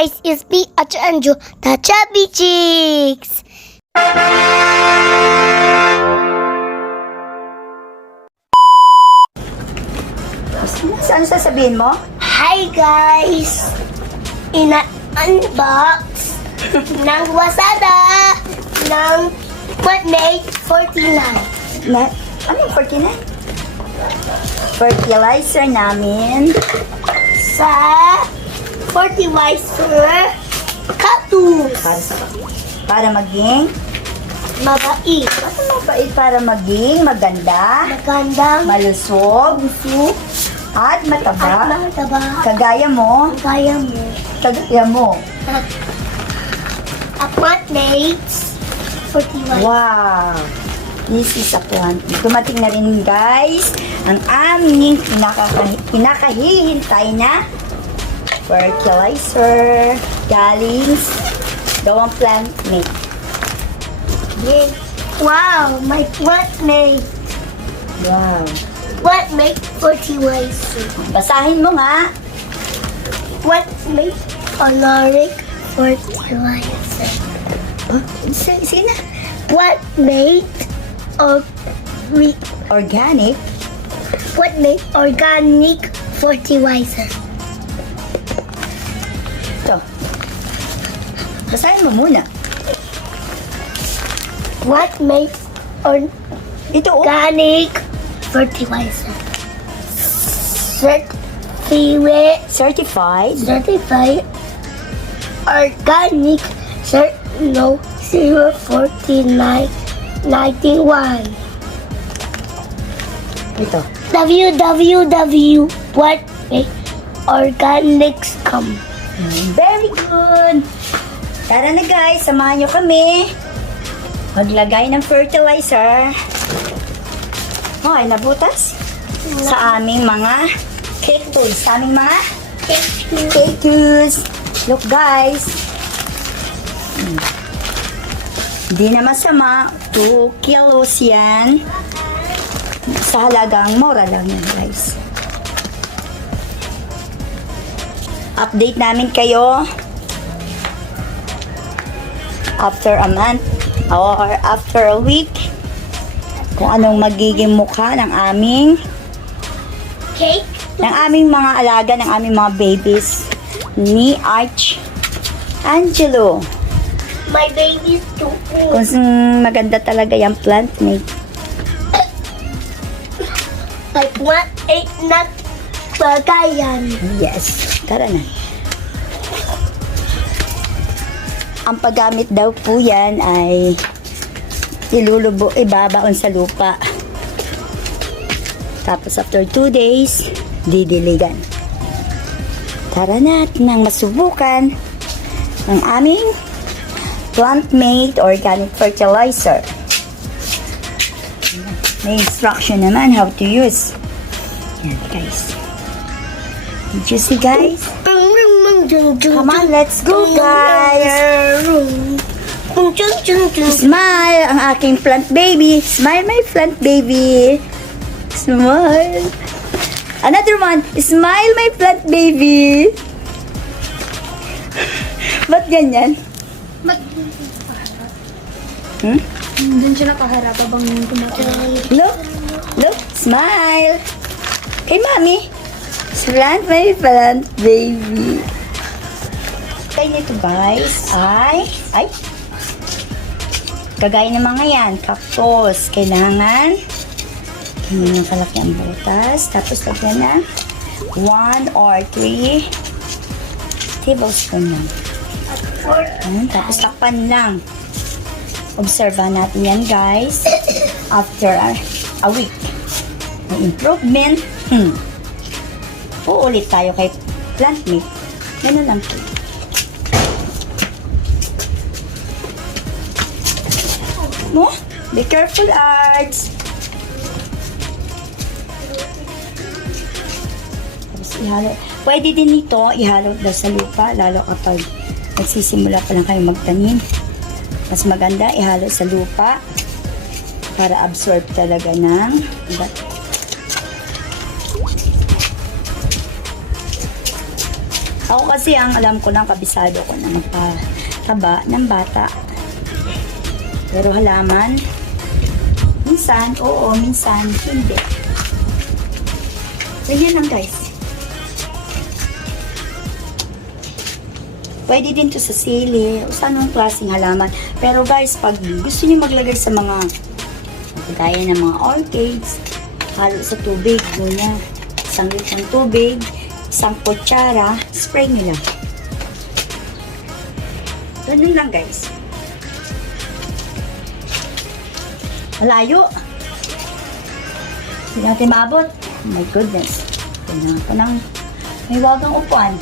guys, it's me at Anjo, the Chubby Chicks. Ano sasabihin mo? Hi guys! Ina-unbox ng wasada ng PLANTMATE Fertilizer. Anong fertilizer namin? Sa fertilizer cactus. Para maging Mabait. ano mabait, para maging maganda, Magandang malusog, puso at at mataba. mataba. Kagaya mo. Kaya mo. Kagaya mo. A PLANTMATE Fertilizer. Wow! This is a plant. Dumating na rin guys ang aming pinakahihintay na fertilizer galing gawang PLANTMATE. Yes. Wow, my PLANTMATE. Wow! PLANTMATE Fertilizer. Basahin mo nga. PLANTMATE Fertilizer. Oh, sige na. PLANTMATE Organic. PLANTMATE Organic Fertilizer. Ito. Basahin mo muna. PLANTMATE Ito oh. Organic Fertilizer. Certified. Certified Organic No 04991. Ito. www.organics.com. Very good. Tara na guys, samahan nyo kami maglagay ng fertilizer. Oh, ay nabutas sa aming mga cactus. Sa aming mga cactus. Look guys. Hindi na masama. 2 kilos yan. Sa halagang mura lang yan guys. Update namin kayo after a month or after a week kung anong magiging mukha ng aming Cake. ng aming mga alaga, ng aming mga babies ni ANGELO. My baby's too old. Kung maganda talaga yung PLANTMATE. I want it not bagayan. Yes, tara na. Ang paggamit daw po yan ay ibabaon sa lupa. Tapos after 2 days, didiligan. Tara na nang masubukan ang aming PLANTMATE Organic Fertilizer. May instruction naman how to use. Yan guys. Did you see guys? Come on, let's go guys! Smile ang aking plant baby. Smile my plant baby. Smile. Another one. Smile my plant baby. Ba't ganyan? Doon siya nakaharap habang tumatawag. Look. Look. Smile. Kay mami. Plant my plant baby. Kaya nito guys ay kagaya ng mga yan, cactus. Kailangan ng kalaki ang butas. Tapos lagyan na 1 or 3 tablespoon lang. Tapos takpan lang. Obserbahan natin yan guys. After a week. May improvement. Uulit tayo kay PLANTMATE. Ganun lang po. No? Be careful, Arts. Tapos ihalo. Pwede din ito ihalo daw sa lupa, lalo kapag nagsisimula pa lang kayo magtanim. Mas maganda ihalo sa lupa para absorb talaga ng Ako kasi ang alam ko lang, kabisado ko na magpataba ng bata. Pero halaman, minsan, oo, minsan, hindi. So, yan lang guys. Pwede din to sa sili, o sa anong klaseng halaman. Pero guys, pag gusto niyo maglagay sa mga, gaya ng mga orchids, halo sa tubig, guna, isang litong tubig, isang kutsara, spray nyo lang. Ganun lang guys. Malayo. Hindi natin maabot. Oh my goodness. Kailangan ko ng may wagang upuan.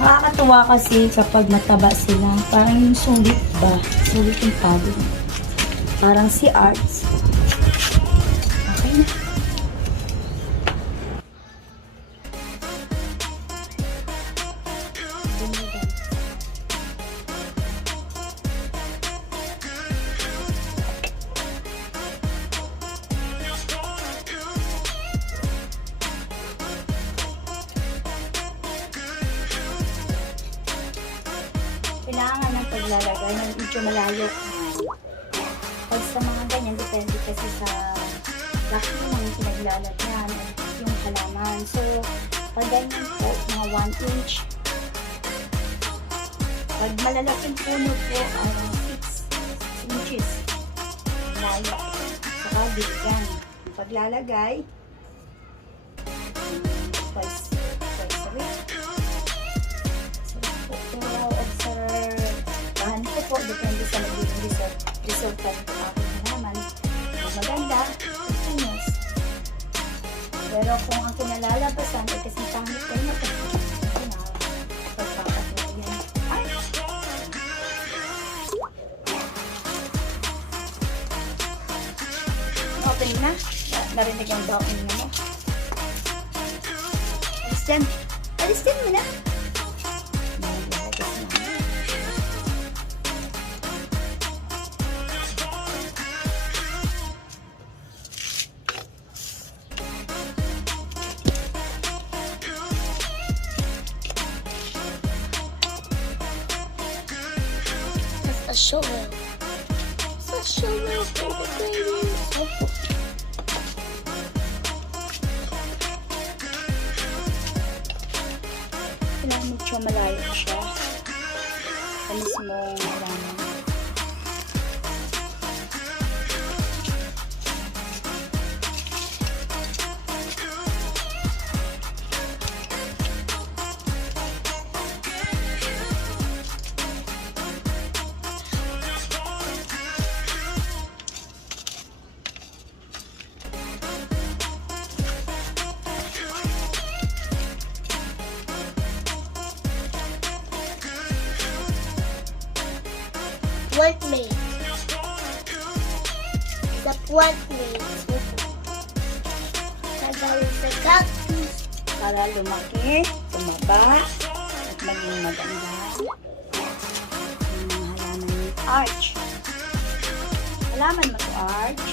Nakakatuwa kasi kapag mataba sila. Parang yung sulit ba? Sulit yung pagod. Parang si Arts. Okay na. Kailangan ng paglalagay ng medyo malayo. Pag sa mga ganyan, depende kasi sa laki ng pinaglalagyan at yung halaman. So, pag ganyan po, mga 1 inch. Pag malalaking puno po, 6 inches. Layo. Saka bigyan. Paglalagay, twice a week. Bahan ko po, depende sa magiging resulta ng aking halaman. Kung maganda, continuous. Pero kung ang kinalalabasan ay kasi pangit ko na ito, pagpapatuloy yan. Ay! Okay na. Narinig ang daon mo. Alis din. Alis din mo na. A shovel. It's a shovel for the grading. Kailangan medyo malayo siya. Sa mismong halaman. Plantmate. The plantmate. Gagawin sa cactus. Para lumaki, tumaba, at maging maganda. Yung halaman ni Arch. Halaman mo to, Arch.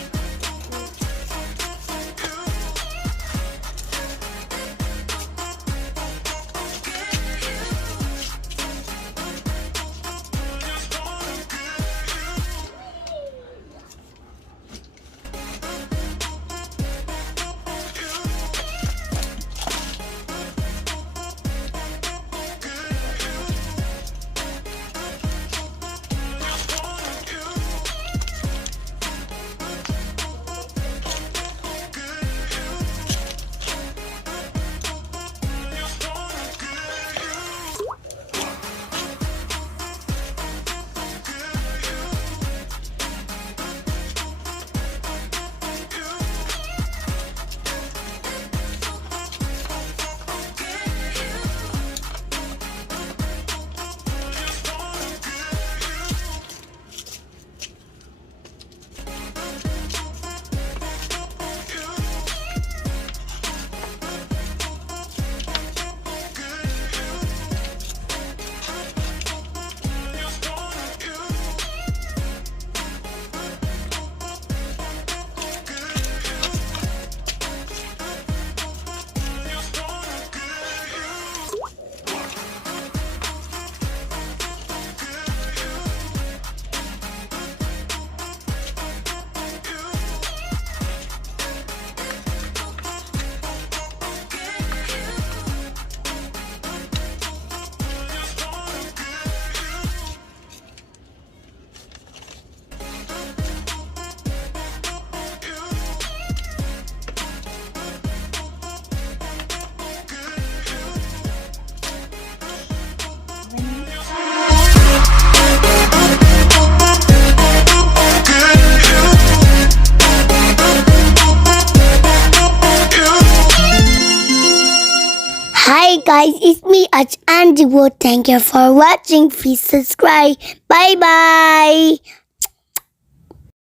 guys, it's me, ANGELO. Thank you for watching. Please subscribe. Bye-bye.